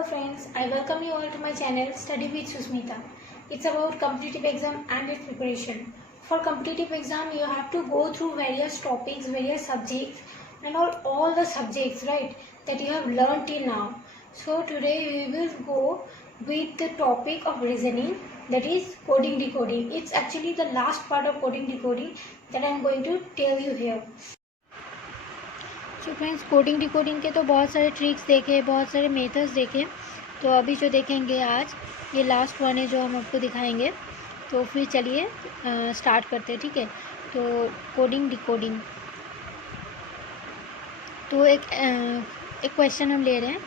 Hello friends, I welcome you all to my channel Study with Susmita. It's about competitive exam and its preparation. For competitive exam, you have to go through various topics, various subjects and all the subjects, right, that you have learned till now. So today we will go with the topic of reasoning, that is coding decoding. It's actually the last part of coding decoding that I am going to tell you here. तो friends coding decoding के तो बहुत सारे tricks देखे, बहुत सारे methods देखे। तो अभी जो देखेंगे आज ये लास्ट वन है जो हम आपको दिखाएंगे। तो फिर चलिए स्टार्ट करते हैं, ठीक है। तो कोडिंग डिकोडिंग, तो एक क्वेश्चन हम ले रहे हैं,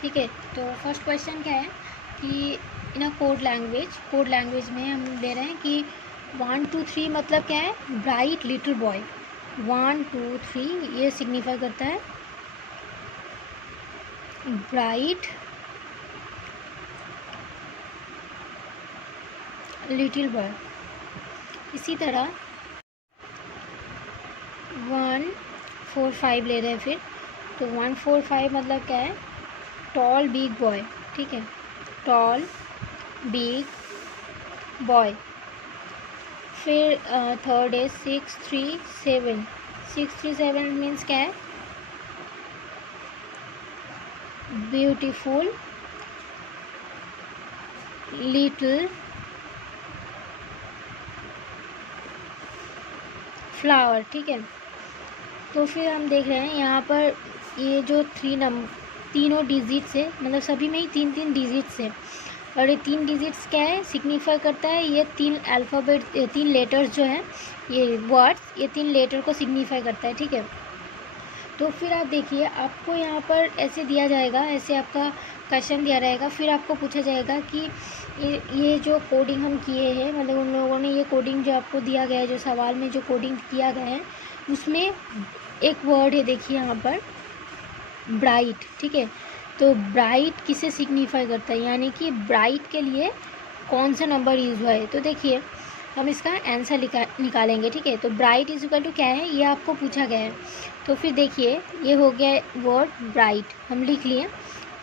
ठीक है। तो फर्स्ट क्वेश्चन क्या है कि इन अ कोड लैंग्वेज में हम ले रहे हैं कि 1 2 3 मतलब क्या है, ब्राइट लिटिल बॉय। 1 2 3 ये सिग्निफाई करता है ब्राइट लिटिल बॉय। इसी तरह 1 4 5 ले रहे हैं फिर। तो 1 4 5 मतलब क्या है, टॉल बिग बॉय, ठीक है, टॉल बिग बॉय। फिर थर्ड है 6 3 7। 6 3 7 मीन्स क्या है, ब्यूटीफुल लिटिल फ्लावर, ठीक है। तो फिर हम देख रहे हैं यहाँ पर ये जो तीनों डिजिट्स है, मतलब सभी में ही 3 डिजिट्स है। और ये 3 डिजिट्स क्या है, सिग्निफाई करता है ये 3 लेटर्स जो हैं, ये वर्ड्स, ये 3 लेटर को सिग्निफाई करता है, ठीक है। तो फिर आप देखिए, आपको यहाँ पर ऐसे दिया जाएगा, ऐसे आपका क्वेश्चन दिया रहेगा। फिर आपको पूछा जाएगा कि ये जो कोडिंग हम किए हैं, मतलब उन लोगों ने ये कोडिंग जो आपको दिया गया है, जो सवाल में जो कोडिंग किया गया है, उसमें एक वर्ड है, देखिए यहाँ पर ब्राइट, ठीक है। तो ब्राइट किसे सिग्निफाई करता है, यानी कि ब्राइट के लिए कौन सा नंबर यूज़ हुआ है। तो देखिए हम इसका आंसर निकालेंगे, ठीक है। तो ब्राइट इज इक्वल टू क्या है, ये आपको पूछा गया है। तो फिर देखिए ये हो गया वर्ड ब्राइट, हम लिख लिए।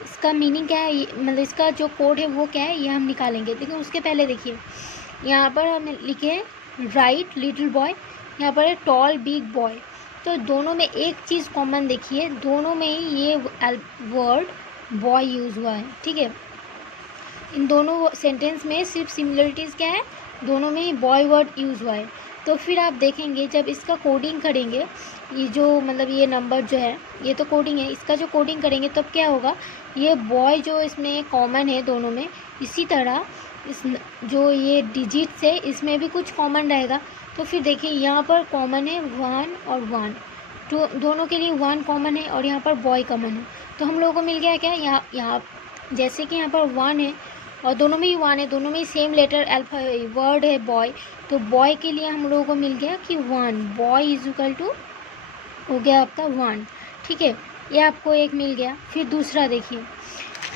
इसका मीनिंग क्या है, मतलब इसका जो कोड है वो क्या है, ये हम निकालेंगे। लेकिन उसके पहले देखिए यहाँ पर हम लिखे ब्राइट लिटिल बॉय, यहाँ पर है टॉल बिग बॉय। तो दोनों में एक चीज़ कॉमन देखिए, दोनों में ही ये वर्ड बॉय यूज़ हुआ है, ठीक है। इन दोनों सेंटेंस में सिर्फ सिमिलरिटीज़ क्या है, दोनों में ही बॉय वर्ड यूज़ हुआ है। तो फिर आप देखेंगे जब इसका कोडिंग करेंगे, ये जो मतलब ये नंबर जो है, ये तो कोडिंग है, इसका जो कोडिंग करेंगे तब क्या होगा, ये बॉय जो इसमें कॉमन है दोनों में, इसी तरह इस जो ये डिजिट्स है इसमें भी कुछ कॉमन रहेगा। तो फिर देखिए यहाँ पर कॉमन है 1 और 1, तो दोनों के लिए 1 कॉमन है और यहाँ पर बॉय कॉमन है। तो हम लोगों को मिल गया क्या, यहाँ जैसे कि यहाँ पर 1 है और दोनों में ही 1 है, दोनों में ही सेम लेटर अल्फा वर्ड है बॉय। तो बॉय के लिए हम लोगों को मिल गया कि 1, बॉय इज इक्वल टू हो गया आपका 1, ठीक है। ये आपको एक मिल गया। फिर दूसरा देखिए,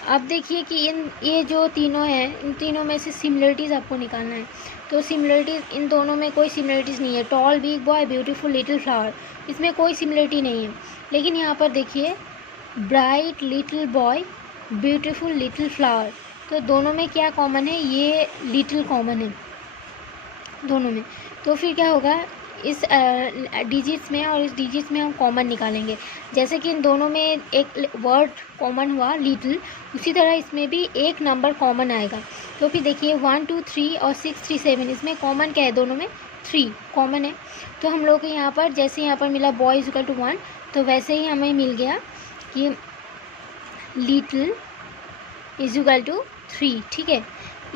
अब देखिए कि ये जो तीनों हैं, इन तीनों में से सिमिलरिटीज़ आपको निकालना है। तो सिमिलरिटीज़ इन दोनों में कोई सिमिलरिटीज़ नहीं है, tall big boy beautiful little flower, इसमें कोई सिमिलरिटी नहीं है। लेकिन यहाँ पर देखिए bright little boy beautiful little flower, तो दोनों में क्या कॉमन है, ये लिटिल कॉमन है दोनों में। तो फिर क्या होगा, इस डिजिट्स में और इस डिजिट्स में हम कॉमन निकालेंगे। जैसे कि इन दोनों में एक वर्ड कॉमन हुआ लिटिल, उसी तरह इसमें भी एक नंबर कॉमन आएगा। तो फिर देखिए 1 2 3 और 6 3 7, इसमें कॉमन क्या है, दोनों में 3 कॉमन है। तो हम लोग को यहाँ पर जैसे यहाँ पर मिला बॉय इज इक्वल टू 1, तो वैसे ही हमें मिल गया कि लिटिल इज इक्वल टू 3, ठीक है।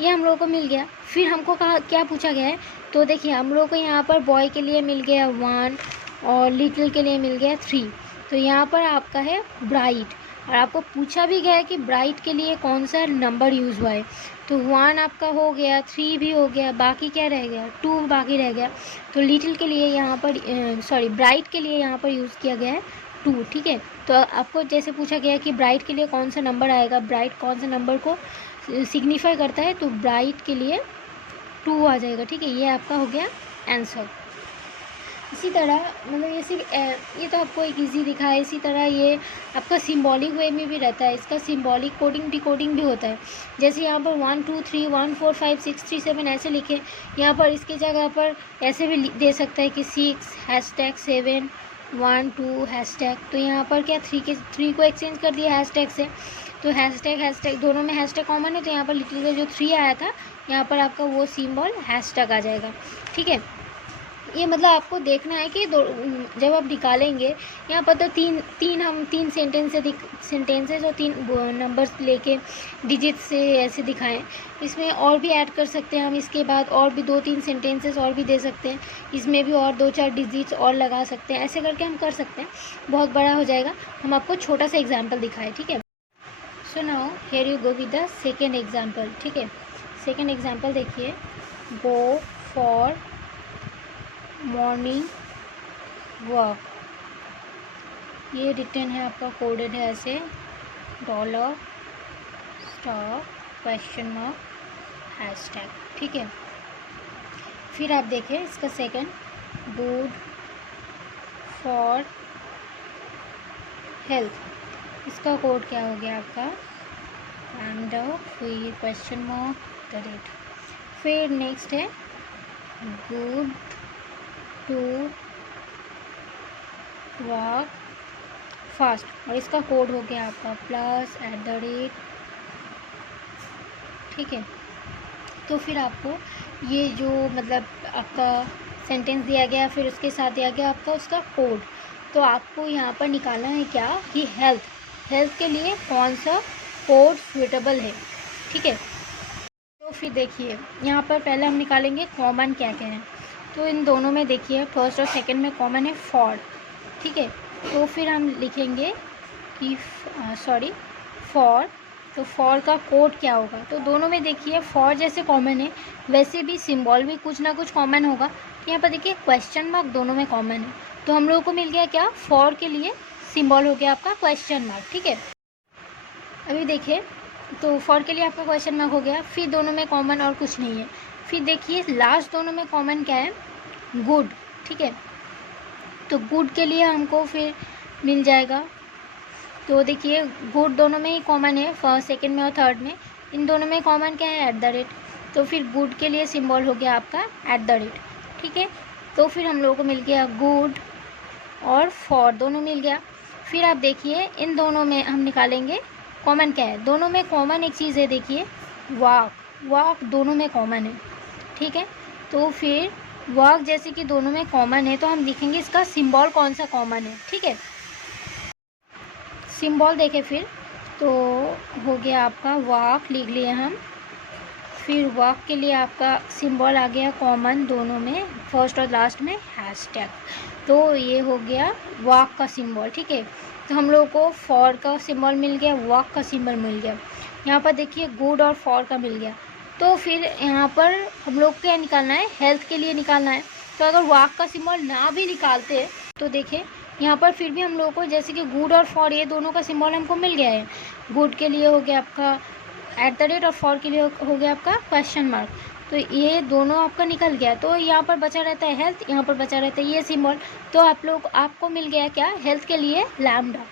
ये हम लोगों को मिल गया। फिर हमको कहा क्या पूछा गया है, तो देखिए हम लोग को यहाँ पर बॉय के लिए मिल गया 1 और लिटिल के लिए मिल गया 3। तो यहाँ पर आपका है ब्राइट, और आपको पूछा भी गया है कि ब्राइट के लिए कौन सा नंबर यूज़ हुआ है। तो 1 आपका हो गया, 3 भी हो गया, बाकी क्या रह गया, 2 बाकी रह गया। तो लिटिल के लिए यहाँ पर ब्राइट के लिए यहाँ पर यूज़ किया गया है 2, ठीक है। तो आपको जैसे पूछा गया है कि ब्राइट के लिए कौन सा नंबर आएगा, ब्राइट कौन सा नंबर को सिग्निफाई करता है, तो ब्राइट के लिए 2 आ जाएगा, ठीक है। ये आपका हो गया आंसर। इसी तरह मतलब ये तो आपको एक इजी दिखा है। इसी तरह ये आपका सिंबॉलिक वे में भी रहता है, इसका सिंबॉलिक कोडिंग डिकोडिंग भी होता है। जैसे यहाँ पर 1 2 3 1 4 5 6 3 7 ऐसे लिखे, यहाँ पर इसकी जगह पर ऐसे भी दे सकता है कि 6 #7 1 2 हैशटैग। तो यहाँ पर क्या 3 को एक्सचेंज कर दिया हैशटैग से, तो हैशटैग दोनों में हैशटैग कॉमन है, तो यहाँ पर लिटिल का जो 3 आया था यहाँ पर आपका वो सिंबल हैशटैग आ जाएगा। ठीक है, ये मतलब आपको देखना है कि जब आप निकालेंगे यहाँ पर तो तीन सेंटेंसेस और 3 नंबर्स लेके डिजिट से ऐसे दिखाएं। इसमें और भी ऐड कर सकते हैं हम, इसके बाद और भी 2-3 सेंटेंसेस और भी दे सकते हैं, इसमें भी और 2-4 डिजिट्स और लगा सकते हैं। ऐसे करके हम कर सकते हैं, बहुत बड़ा हो जाएगा। हम आपको छोटा सा एग्जाम्पल दिखाएं, ठीक है। So now here you go with the second example. ठीक है, सेकेंड एग्जाम्पल देखिए, गो फॉर मॉर्निंग वॉक। ये रिटर्न है आपका, कोडेड है ऐसे $, हैशटैग। ठीक है, फिर आप देखें इसका सेकंड, गुड फॉर हेल्थ। इसका कोड क्या हो गया आपका, फिर $, फिर नेक्स्ट है गुड टू वॉक फास्ट, और इसका कोड हो गया आपका +@। ठीक है, तो फिर आपको ये जो मतलब आपका सेंटेंस दिया गया, फिर उसके साथ दिया गया आपका उसका कोड, तो आपको यहाँ पर निकालना है क्या कि हेल्थ के लिए कौन सा कोड सूटेबल है। ठीक है, तो फिर देखिए यहाँ पर पहले हम निकालेंगे कॉमन क्या क्या है। तो इन दोनों में देखिए फर्स्ट और सेकंड में कॉमन है फॉर। ठीक है, तो फिर हम लिखेंगे कि फॉर, तो फॉर का कोड क्या होगा। तो दोनों में देखिए फॉर जैसे कॉमन है, वैसे भी सिंबल भी कुछ ना कुछ कॉमन होगा। तो यहाँ पर देखिए क्वेश्चन मार्क दोनों में कॉमन है, तो हम लोगों को मिल गया क्या, फॉर के लिए सिंबल हो गया आपका क्वेश्चन मार्क। ठीक है, अभी देखिए तो फॉर के लिए आपका क्वेश्चन मार्क हो गया, फिर दोनों में कॉमन और कुछ नहीं है। फिर देखिए लास्ट दोनों में कॉमन क्या है, गुड। ठीक है, तो गुड के लिए हमको फिर मिल जाएगा, तो देखिए गुड दोनों में ही कॉमन है, फर्स्ट सेकंड में और थर्ड में। इन दोनों में कॉमन क्या है, @ तो फिर गुड के लिए सिंबल हो गया आपका @। ठीक है, तो फिर हम लोगों को मिल गया गुड और फॉर दोनों मिल गया। फिर आप देखिए इन दोनों में हम निकालेंगे कॉमन क्या है। दोनों में कॉमन एक चीज़ है, देखिए वॉक दोनों में कॉमन है। ठीक है, तो फिर वॉक जैसे कि दोनों में कॉमन है, तो हम लिखेंगे इसका सिंबल कौन सा कॉमन है। ठीक है, सिंबल देखें फिर तो हो गया आपका वॉक, लिख लिए हम। फिर वॉक के लिए आपका सिंबल आ गया कॉमन दोनों में, फर्स्ट और लास्ट में हैशटैग। तो ये हो गया वॉक का सिंबल। ठीक है, तो हम लोगों को फॉर का सिंबल मिल गया, वॉक का सिंबल मिल गया। यहाँ पर देखिए गुड और फॉर का मिल गया। तो फिर यहाँ पर हम लोग क्या निकालना है, हेल्थ के लिए निकालना है। तो अगर वॉक का सिंबल ना भी निकालते तो देखिए यहाँ पर फिर भी हम लोगों को जैसे कि गुड और फॉर ये दोनों का सिंबल हमको मिल गया है। गुड के लिए हो गया आपका @ और फॉर के लिए हो गया आपका क्वेश्चन मार्क। तो ये दोनों आपका निकल गया, तो यहाँ पर बचा रहता है हेल्थ, यहाँ पर बचा रहता है ये सिंबल। तो आपको मिल गया क्या, हेल्थ के लिए लैम्डा।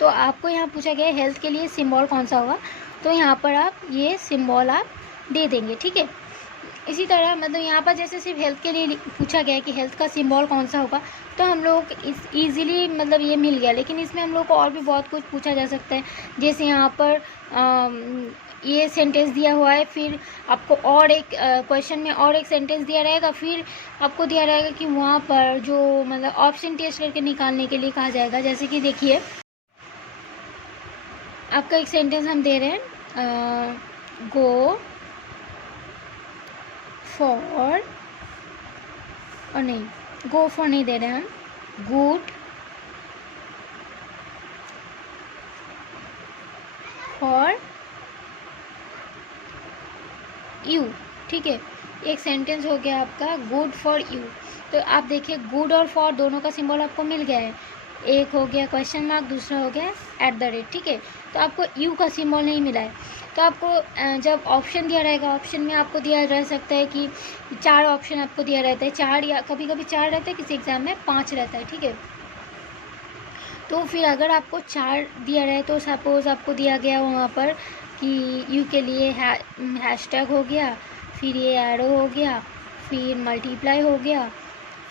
तो आपको यहाँ पूछा गया हेल्थ के लिए सिंबल कौन सा होगा, तो यहाँ पर आप ये सिंबल आप दे देंगे। ठीक है, इसी तरह मतलब यहाँ पर जैसे सिर्फ हेल्थ के लिए पूछा गया कि हेल्थ का सिंबल कौन सा होगा, तो हम लोग ईज़िली मतलब ये मिल गया। लेकिन इसमें हम लोग को और भी बहुत कुछ पूछा जा सकता है। जैसे यहाँ पर ये सेंटेंस दिया हुआ है, फिर आपको और एक क्वेश्चन में और एक सेंटेंस दिया रहेगा, फिर आपको दिया रहेगा कि वहाँ पर जो मतलब ऑप्शन टेस्ट करके निकालने के लिए कहा जाएगा। जैसे कि देखिए आपका एक सेंटेंस हम दे रहे हैं, गो फॉर, और नहीं गो फॉर नहीं दे रहे हम, गुड फॉर यू। ठीक है, एक सेंटेंस हो गया आपका गुड फॉर यू। तो आप देखिए गुड और फॉर दोनों का सिंबल आपको मिल गया है, एक हो गया क्वेश्चन मार्क, दूसरा हो गया @। ठीक है, तो आपको यू का सिंबल नहीं मिला है। तो आपको जब ऑप्शन दिया रहेगा, ऑप्शन में आपको दिया रह सकता है कि 4 ऑप्शन आपको दिया रहता है, 4 या कभी कभी 4 रहता है, किसी एग्ज़ाम में 5 रहता है, ठीक है। तो फिर अगर आपको 4 दिया रहे तो सपोज़ आपको दिया गया वहाँ पर कि यू के लिए हैशटैग हो गया, फिर ये एरो हो गया, फिर मल्टीप्लाई हो गया,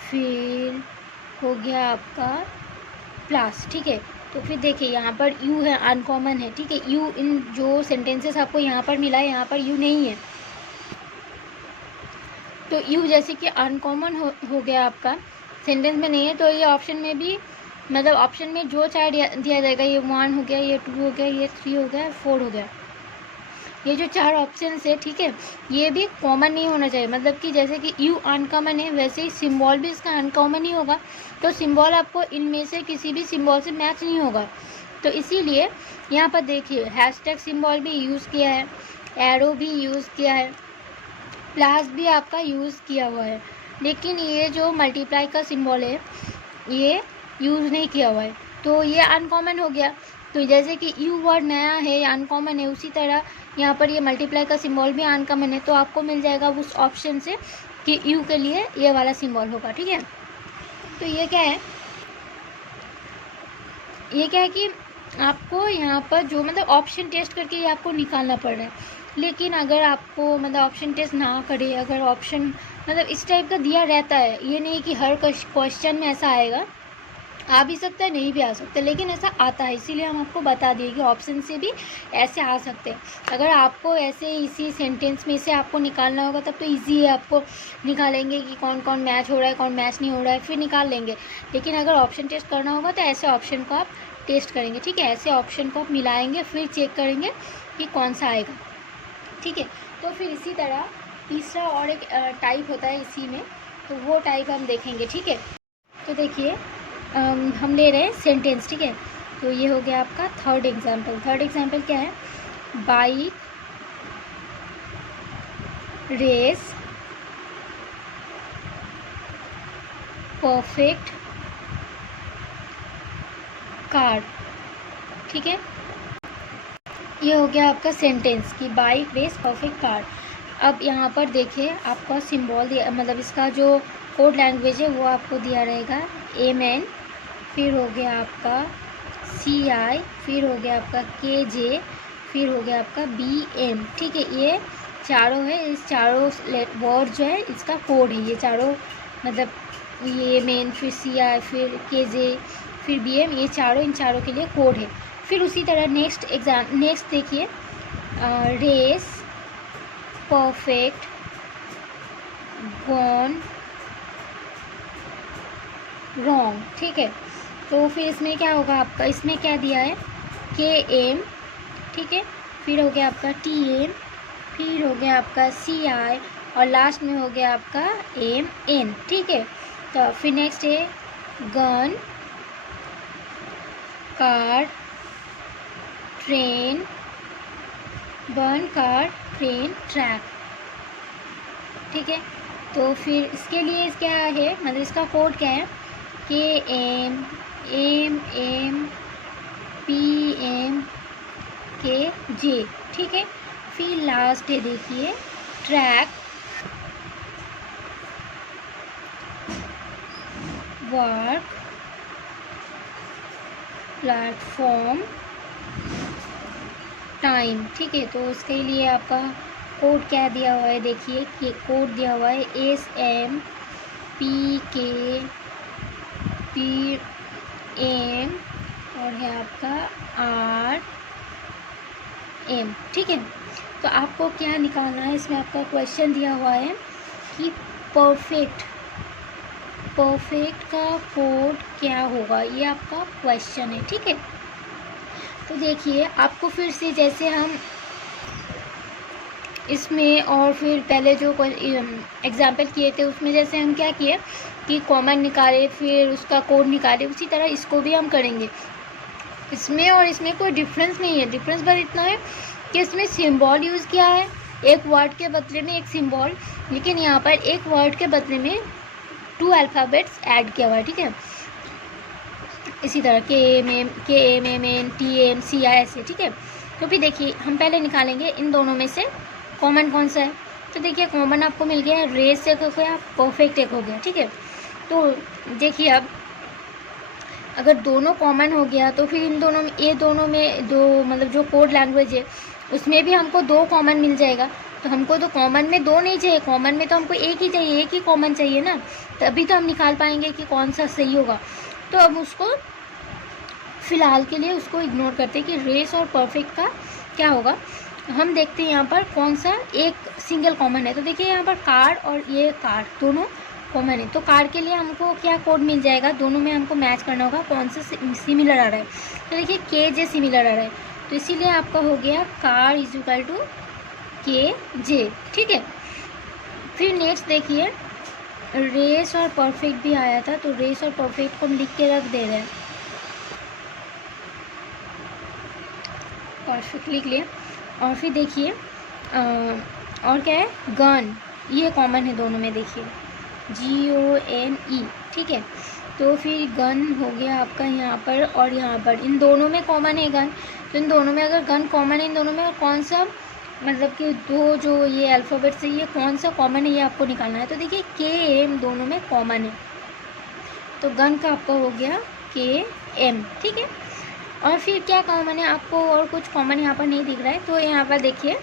फिर हो गया आपका प्लस, ठीक है। तो फिर देखिए यहाँ पर यू है, अनकॉमन है, ठीक है। यू इन जो सेंटेंसेस आपको यहाँ पर मिला है, यहाँ पर यू नहीं है, तो यू जैसे कि अनकॉमन हो गया आपका, सेंटेंस में नहीं है, तो ये ऑप्शन में भी मतलब ऑप्शन में जो 4 दिया जाएगा, ये 1 हो गया, ये 2 हो गया, ये 3 हो गया, 4 हो गया, ये जो 4 ऑप्शन है, ठीक है, ये भी कॉमन नहीं होना चाहिए। मतलब कि जैसे कि यू अनकॉमन है, वैसे ही सिंबल भी इसका अनकॉमन ही होगा, तो सिंबल आपको इनमें से किसी भी सिंबल से मैच नहीं होगा। तो इसीलिए यहाँ पर देखिए हैशटैग सिंबल भी यूज़ किया है, एरो भी यूज़ किया है, प्लस भी आपका यूज़ किया हुआ है, लेकिन ये जो मल्टीप्लाई का सिंबल है ये यूज़ नहीं किया हुआ है, तो ये अनकॉमन हो गया। तो जैसे कि यू वर्ड नया है या अनकॉमन है, उसी तरह यहाँ पर ये मल्टीप्लाई का सिंबल भी अनकॉमन है, तो आपको मिल जाएगा उस ऑप्शन से कि यू के लिए ये वाला सिंबल होगा, ठीक है। तो ये क्या है, ये क्या है कि आपको यहाँ पर जो मतलब ऑप्शन टेस्ट करके ये आपको निकालना पड़ रहा है। लेकिन अगर आपको मतलब ऑप्शन टेस्ट ना करे, अगर ऑप्शन मतलब इस टाइप का दिया रहता है, ये नहीं कि हर क्वेश्चन में ऐसा आएगा, आ भी सकता है, नहीं भी आ सकता, लेकिन ऐसा आता है, इसीलिए हम आपको बता दिए कि ऑप्शन से भी ऐसे आ सकते हैं। अगर आपको ऐसे इसी सेंटेंस में से आपको निकालना होगा तब तो इजी है, आपको निकालेंगे कि कौन कौन मैच हो रहा है, कौन मैच नहीं हो रहा है, फिर निकाल लेंगे। लेकिन अगर ऑप्शन टेस्ट करना होगा तो ऐसे ऑप्शन को आप टेस्ट करेंगे, ठीक है, ऐसे ऑप्शन को आप मिलाएंगे, फिर चेक करेंगे कि कौन सा आएगा, ठीक है। तो फिर इसी तरह तीसरा और एक टाइप होता है इसी में, तो वो टाइप हम देखेंगे, ठीक है। तो देखिए हम ले रहे हैं सेंटेंस, ठीक है। तो ये हो गया आपका थर्ड एग्जाम्पल। थर्ड एग्जाम्पल क्या है, बाइक रेस परफेक्ट कार, ठीक है। ये हो गया आपका सेंटेंस कि बाइक रेस परफेक्ट कार। अब यहाँ पर देखिए आपका सिंबल दिया, मतलब इसका जो कोड लैंग्वेज है वो आपको दिया रहेगा एमएन, फिर हो गया आपका CI, फिर हो गया आपका KJ, फिर हो गया आपका BM, ठीक है। ये चारों है, इस चारों वर्ड जो है इसका कोड है, ये चारों मतलब ये मेन, फिर CI, फिर KJ, फिर BM, ये चारों इन चारों के लिए कोड है। फिर उसी तरह नेक्स्ट देखिए रेस परफेक्ट गॉन रॉन्ग, ठीक है। तो फिर इसमें क्या होगा आपका, इसमें क्या दिया है KM, ठीक है, फिर हो गया आपका TM, फिर हो गया आपका CI और लास्ट में हो गया आपका MN, ठीक है। तो फिर नेक्स्ट है gun car train, gun car train track, ठीक है। तो फिर इसके लिए क्या है, मतलब इसका कोड क्या है KM MM PM KJ, ठीक है। फिर लास्ट है देखिए ट्रैक वर्क प्लेटफॉर्म टाइम, ठीक है। तो उसके लिए आपका कोड क्या दिया हुआ है, देखिए कि कोड दिया हुआ है SM PK PM और है आपका RM, ठीक है। तो आपको क्या निकालना है, इसमें आपका क्वेश्चन दिया हुआ है कि परफेक्ट का कोड क्या होगा, ये आपका क्वेश्चन है, ठीक है। तो देखिए आपको फिर से जैसे हम इसमें और फिर पहले जो एग्जाम्पल किए थे उसमें जैसे हम क्या किए कि कॉमन निकाले, फिर उसका कोड निकाले, उसी तरह इसको भी हम करेंगे। इसमें और इसमें कोई डिफरेंस नहीं है, डिफरेंस बस इतना है कि इसमें सिंबल यूज़ किया है, एक वर्ड के बदले में एक सिंबल, लेकिन यहाँ पर एक वर्ड के बदले में 2 अल्फ़ाबेट्स ऐड किया हुआ है, ठीक है। इसी तरह KM MM TM CI ऐसे, ठीक है। तो फिर देखिए हम पहले निकालेंगे इन दोनों में से कॉमन कौन सा है। तो देखिए कॉमन आपको मिल गया, रेस एक हो गया, परफेक्ट एक हो गया, ठीक है। तो देखिए अब अगर दोनों कॉमन हो गया तो फिर इन दोनों में, ये दोनों में दो मतलब जो कोड लैंग्वेज है उसमें भी हमको दो कॉमन मिल जाएगा। तो हमको तो कॉमन में दो नहीं चाहिए, कॉमन में तो हमको एक ही चाहिए, एक ही कॉमन चाहिए ना, तभी तो हम निकाल पाएंगे कि कौन सा सही होगा। तो अब उसको फ़िलहाल के लिए उसको इग्नोर करते हैं कि रेस और परफेक्ट का क्या होगा। हम देखते हैं यहाँ पर कौन सा एक सिंगल कॉमन है। तो देखिए यहाँ पर कार और ये कार दोनों कॉमन है। तो कार के लिए हमको क्या कोड मिल जाएगा, दोनों में हमको मैच करना होगा कौन सा सिमिलर आ रहा है। तो देखिए के जे सिमिलर आ रहा है, तो इसीलिए आपका हो गया कार इज इक्वल टू के जे, ठीक है। फिर नेक्स्ट देखिए रेस और परफेक्ट भी आया था, तो रेस और परफेक्ट को हम लिख के रख दे रहे हैं, परफेक्ट लिख लिए। और फिर देखिए और क्या है, गन, ये कॉमन है दोनों में, देखिए GONE, ठीक है। तो फिर गन हो गया आपका यहाँ पर और यहाँ पर, इन दोनों में कॉमन है गन। तो इन दोनों में अगर गन कॉमन है इन दोनों में, और कौन सा मतलब कि दो जो ये अल्फ़ाबेट से ये कौन सा कॉमन है ये आपको निकालना है। तो देखिए KM दोनों में कॉमन है, तो गन का आपका हो गया KM, ठीक है। और फिर क्या कॉमन है आपको, और कुछ कॉमन यहाँ पर नहीं दिख रहा है। तो यहाँ पर देखिए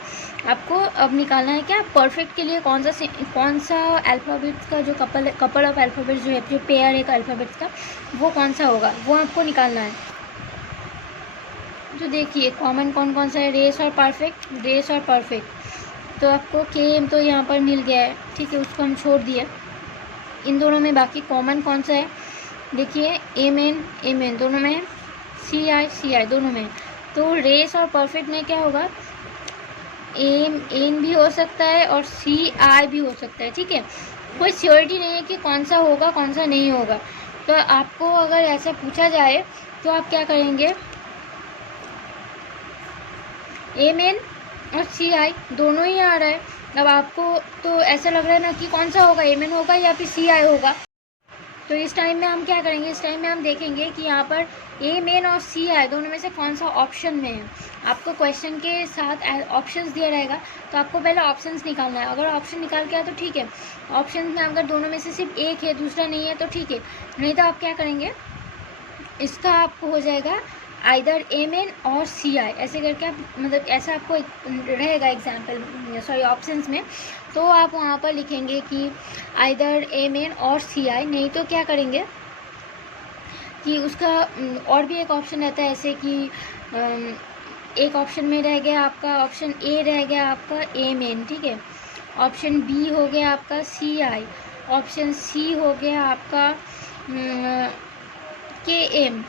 आपको अब निकालना है क्या, परफेक्ट के लिए कौन सा अल्फ़ाबेट्स का जो कपल ऑफ अल्फ़ाबेट्स जो है, जो पेयर है अल्फ़ाबेट्स का, वो कौन सा होगा, वो आपको निकालना है। तो देखिए कॉमन कौन कौन सा है, रेस और परफेक्ट, रेस और परफेक्ट। तो आपको KM तो यहाँ पर मिल गया है, ठीक है, उसको हम छोड़ दिए। इन दोनों में बाकी कॉमन कौन सा है, देखिए MN दोनों में है, CI दोनों में। तो रेस और परफेक्ट में क्या होगा, एन भी हो सकता है और CI भी हो सकता है, ठीक है। कोई श्योरिटी नहीं है कि कौन सा होगा कौन सा नहीं होगा। तो आपको अगर ऐसा पूछा जाए तो आप क्या करेंगे, MN और CI दोनों ही आ रहा है। अब आपको तो ऐसा लग रहा है ना कि कौन सा होगा, MN होगा या फिर CI होगा। तो इस टाइम में हम क्या करेंगे, इस टाइम में हम देखेंगे कि यहाँ पर MN और CI दोनों में से कौन सा ऑप्शन में है। आपको क्वेश्चन के साथ ऑप्शंस दिया रहेगा, तो आपको पहले ऑप्शंस निकालना है। अगर ऑप्शन निकाल के आया तो ठीक है, ऑप्शन में अगर दोनों में से सिर्फ एक है दूसरा नहीं है तो ठीक है, नहीं तो आप क्या करेंगे, इसका आपको हो जाएगा आइदर MN और CI, ऐसे करके आप मतलब ऐसा आपको रहेगा एग्जाम्पल, सॉरी ऑप्शंस में। तो आप वहाँ पर लिखेंगे कि आइदर MN और CI, नहीं तो क्या करेंगे कि उसका और भी एक ऑप्शन रहता है, ऐसे कि एक ऑप्शन में रह गया आपका, ऑप्शन A रह गया आपका MN, ठीक है, ऑप्शन B हो गया आपका CI, ऑप्शन C हो गया आपका KM,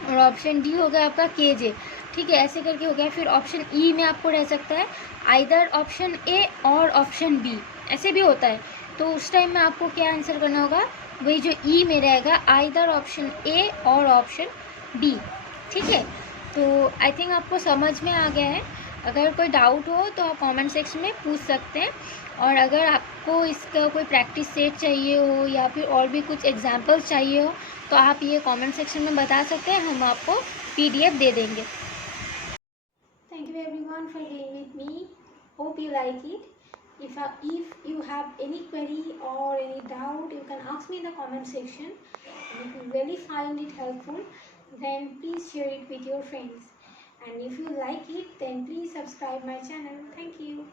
और ऑप्शन डी हो गया आपका KJ, ठीक है, ऐसे करके हो गया। फिर ऑप्शन ई में आपको रह सकता है आइदर ऑप्शन ए और ऑप्शन बी, ऐसे भी होता है। तो उस टाइम में आपको क्या आंसर करना होगा, वही जो ई में रहेगा आइदर ऑप्शन ए और ऑप्शन बी, ठीक है। तो आई थिंक आपको समझ में आ गया है। अगर कोई डाउट हो तो आप कमेंट सेक्शन में पूछ सकते हैं, और अगर आपको इसका कोई प्रैक्टिस सेट चाहिए हो या फिर और भी कुछ एग्जाम्पल्स चाहिए हो तो आप ये कमेंट सेक्शन में बता सकते हैं, हम आपको PDF दे देंगे। Thank you everyone for being with me. Hope you like it. If you have any query or any doubt, you can ask me in the comment section. And if you really find it helpful, then please share it with your friends. And if you like it, then please subscribe my channel. Thank you.